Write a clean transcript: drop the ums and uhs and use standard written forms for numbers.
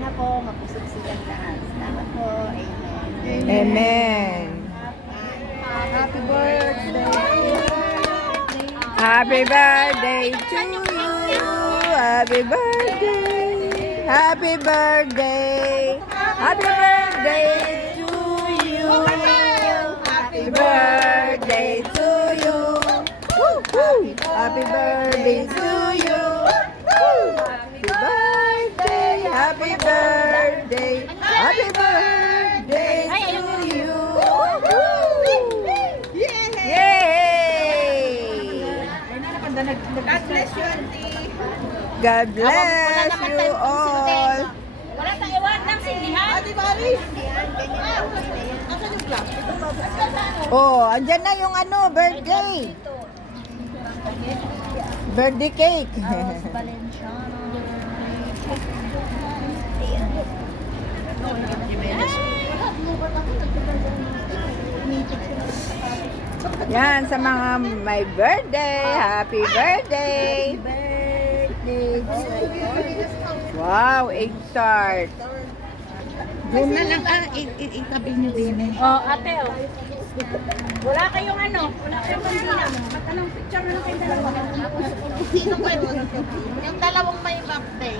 Sana po mapusog silang lahat. Salamat po. Amen. Amen. Happy birthday. Happy birthday to you. Happy birthday. Happy birthday. Happy birthday to you. Happy birthday to you. Happy birthday to you. Happy birthday. Happy birthday. Happy birthday to you. Yay! God bless you, Auntie. God bless you all. Wala tayong iwan ng sindihan. Ate Mari. Asan yung clock? Oh, andyan na yung ano, birthday. Birthday cake. Yan, sa mga may birthday. Happy birthday. Wow, egg tart. Doon na lang itabi niyo din eh. Oh, ate, oh. Wala kayong ano, wala kayong kandila. Anong picture na lang kayong dalawa? Sino ba yun? Yung dalawang may birthday.